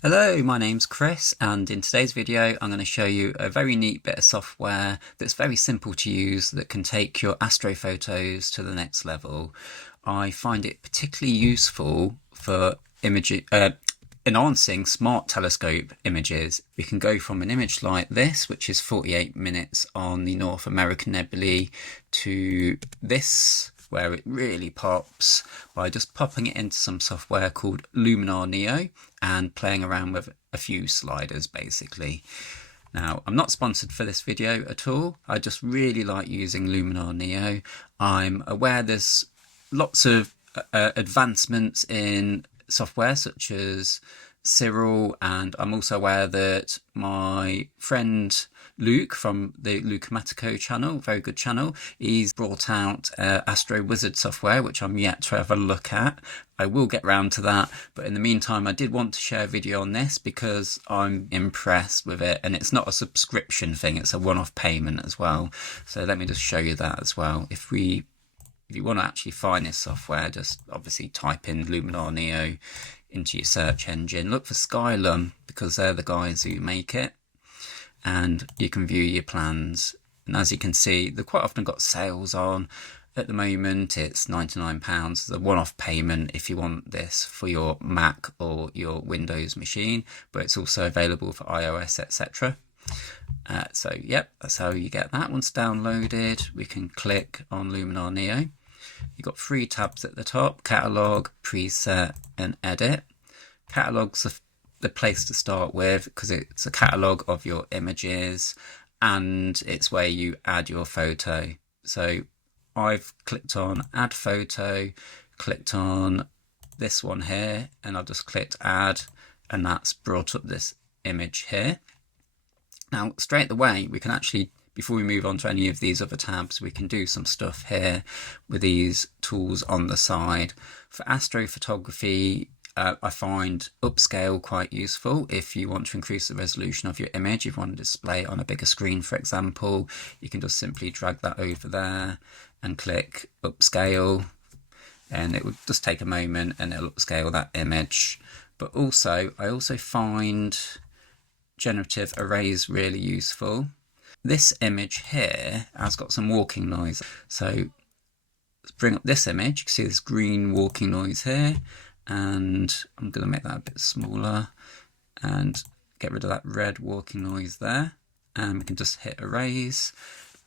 Hello, my name's Chris, and in today's video I'm going to show you a very neat bit of software that's very simple to use that can take your astro photos to the next level. I find it particularly useful for enhancing smart telescope images. We can go from an image like this, which is 48 minutes on the North American nebulae, to this, where it really pops by just popping it into some software called Luminar Neo and playing around with a few sliders basically. Now, I'm not sponsored for this video at all. I just really like using Luminar Neo. I'm aware there's lots of advancements in software such as Cyril, and I'm also aware that my friend Luke from the Luke Matico channel, very good channel, he's brought out Astro Wizard software, which I'm yet to have a look at. I will get round to that, but in the meantime I did want to share a video on this because I'm impressed with it, and it's not a subscription thing, it's a one-off payment as well. So let me just show you that as well. If you want to actually find this software, just obviously type in Luminar Neo into your search engine. Look for Skylum because they're the guys who make it, and you can view your plans. And as you can see, they've quite often got sales on. At the moment, it's £99, the one-off payment if you want this for your Mac or your Windows machine, but it's also available for iOS, etc. So yep, that's how you get that. Once downloaded, we can click on Luminar Neo. You've got 3 tabs at the top: Catalog, Preset and Edit. Catalog's the place to start with because it's a catalogue of your images and it's where you add your photo. So I've clicked on Add Photo, clicked on this one here, and I've just clicked Add, and that's brought up this image here. Now, straight away, we can actually, before we move on to any of these other tabs, we can do some stuff here with these tools on the side. For astrophotography, I find upscale quite useful if you want to increase the resolution of your image. If you want to display it on a bigger screen, for example, you can just simply drag that over there and click upscale, and it would just take a moment and it'll upscale that image. But also, I also find generative arrays really useful. This image here has got some walking noise, so let's bring up this image. You can see this green walking noise here, and I'm going to make that a bit smaller and get rid of that red walking noise there, and we can just hit erase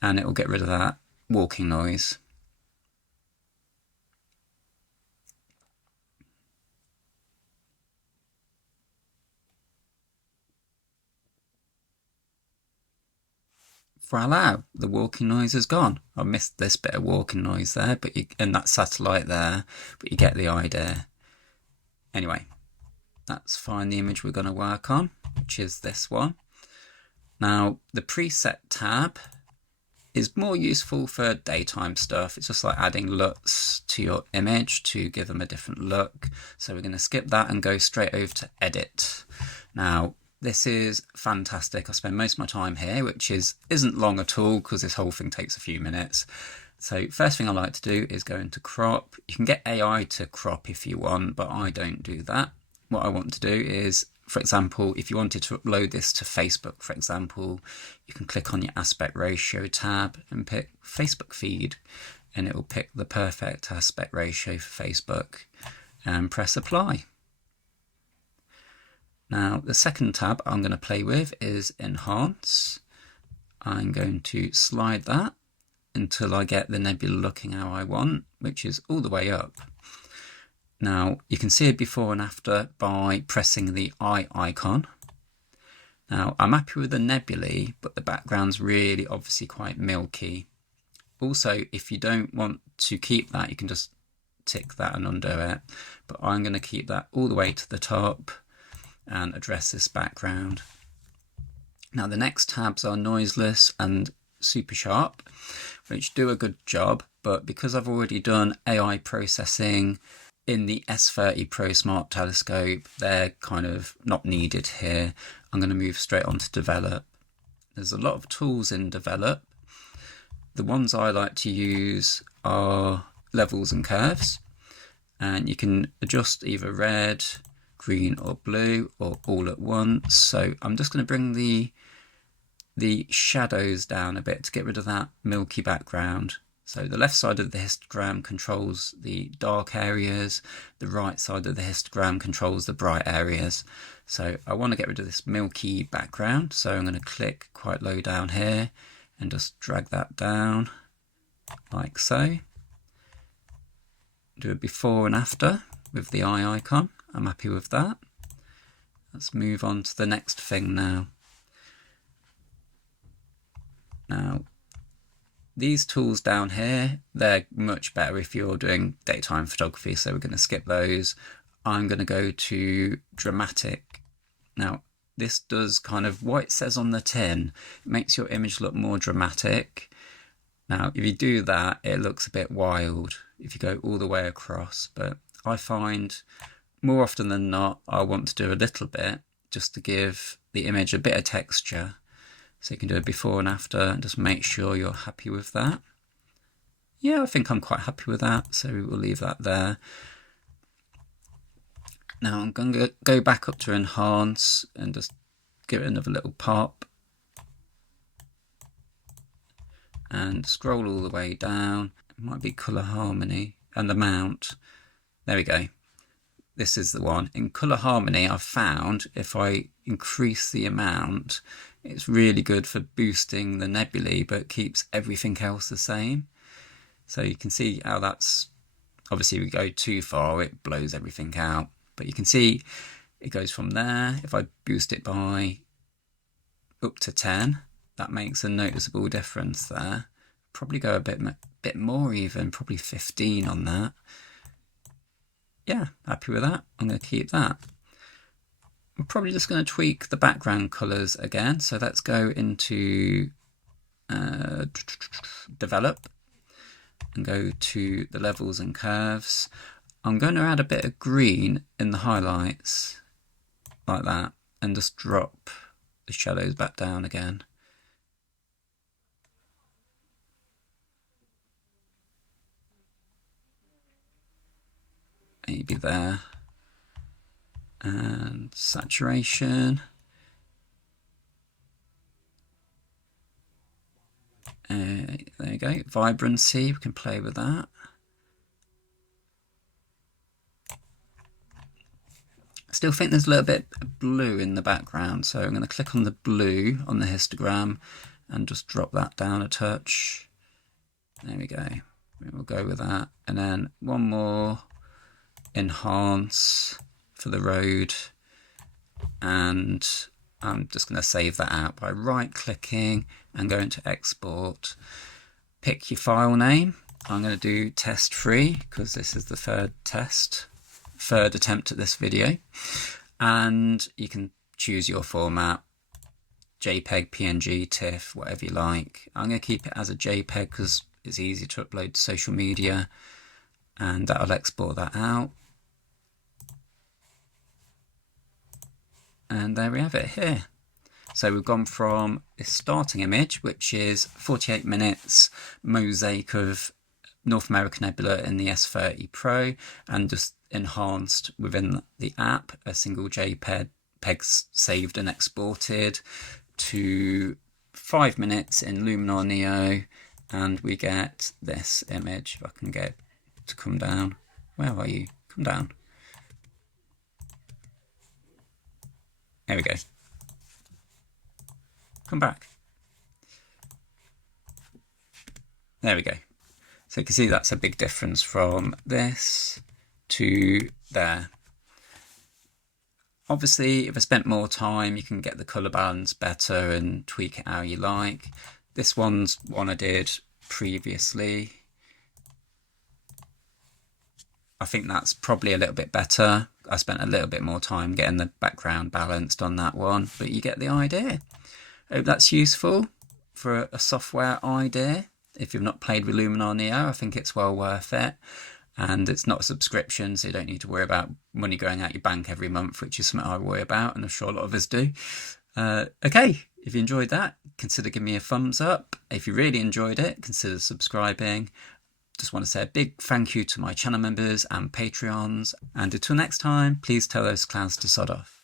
and it will get rid of that walking noise. Voila, the walking noise is gone. I missed this bit of walking noise there, but and that satellite there, but you get the idea. Anyway, that's fine. The image we're going to work on, which is this one. Now, the preset tab is more useful for daytime stuff. It's just like adding LUTs to your image to give them a different look. So we're going to skip that and go straight over to edit. Now, this is fantastic. I spend most of my time here, which isn't long at all because this whole thing takes a few minutes. So first thing I like to do is go into crop. You can get AI to crop if you want, but I don't do that. What I want to do is, for example, if you wanted to upload this to Facebook, for example, you can click on your aspect ratio tab and pick Facebook feed, and it will pick the perfect aspect ratio for Facebook, and press apply. Now, the second tab I'm going to play with is enhance. I'm going to slide that until I get the nebula looking how I want, which is all the way up. Now, you can see it before and after by pressing the eye icon. Now, I'm happy with the nebulae, but the background's really obviously quite milky. Also, if you don't want to keep that, you can just tick that and undo it. But I'm going to keep that all the way to the top and address this background. Now, the next tabs are noiseless and super sharp, which do a good job, but because I've already done AI processing in the S30 Pro Smart Telescope, they're kind of not needed here. I'm going to move straight on to develop. There's a lot of tools in develop. The ones I like to use are levels and curves, and you can adjust either red, green or blue or all at once. So I'm just going to bring the shadows down a bit to get rid of that milky background. So the left side of the histogram controls the dark areas, the right side of the histogram controls the bright areas. So I want to get rid of this milky background, so I'm going to click quite low down here and just drag that down like so. Do a before and after with the eye icon. I'm happy with that. Let's move on to the next thing now. Now, these tools down here, they're much better if you're doing daytime photography, so we're going to skip those. I'm going to go to dramatic. Now, this does kind of what it says on the tin. It makes your image look more dramatic. Now, if you do that, it looks a bit wild if you go all the way across, but I find more often than not, I want to do a little bit just to give the image a bit of texture. So you can do a before and after and just make sure you're happy with that. Yeah, I think I'm quite happy with that, so we'll leave that there. Now I'm going to go back up to enhance and just give it another little pop. And scroll all the way down. It might be colour harmony and the mount. There we go. This is the one. In colour harmony, I've found if I increase the amount, it's really good for boosting the nebulae, but keeps everything else the same. So you can see how that's, obviously if we go too far, it blows everything out. But you can see it goes from there. If I boost it by up to 10, that makes a noticeable difference there. Probably go a bit more even, probably 15 on that. Yeah, happy with that. I'm going to keep that. I'm probably just going to tweak the background colours again. So let's go into develop and go to the levels and curves. I'm going to add a bit of green in the highlights like that and just drop the shadows back down again. Maybe there. And saturation. There you go. Vibrancy, we can play with that. I still think there's a little bit of blue in the background, so I'm going to click on the blue on the histogram and just drop that down a touch. There we go. We'll go with that. And then one more. Enhance for the road, and I'm just going to save that out by right clicking and going to export. Pick your file name. I'm going to do test 3 because this is the third attempt at this video, and you can choose your format, JPEG, PNG, TIFF, whatever you like. I'm going to keep it as a JPEG because it's easy to upload to social media, and that'll export that out. And there we have it here. So we've gone from this starting image, which is 48 minutes mosaic of North American Nebula in the S30 Pro, and just enhanced within the app, a single JPEG saved and exported, to 5 minutes in Luminar Neo, and we get this image. If I can get it to come down. Where are you? Come down. There we go. Come back. There we go. So you can see that's a big difference from this to there. Obviously, if I spent more time, you can get the colour balance better and tweak it how you like. This one's one I did previously. I think that's probably a little bit better. I spent a little bit more time getting the background balanced on that one, but you get the idea. Hope that's useful for a software idea. If you've not played with Luminar Neo, I think it's well worth it. And it's not a subscription, so you don't need to worry about money going out your bank every month, which is something I worry about, and I'm sure a lot of us do. Okay, if you enjoyed that, consider giving me a thumbs up. If you really enjoyed it, consider subscribing. Just want to say a big thank you to my channel members and Patreons, and until next time, please tell those clowns to sod off.